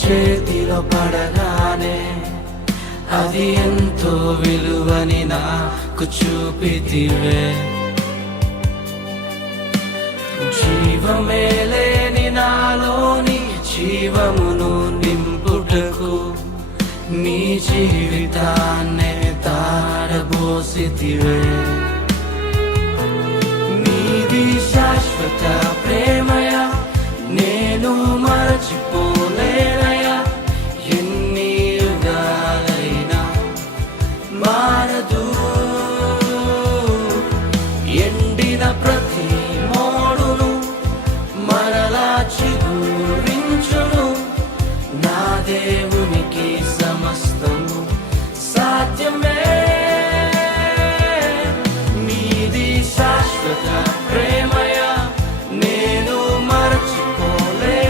చేతిలో పడగానే అది ఎంతో విలువని నాకు చూపితివే. జీవమే లేని నాలోని జీవమును నింపుటకు నీ జీవితాన్నే తారబోసితివే. నీది శాశ్వత ప్రేమయ నేను మరచిపో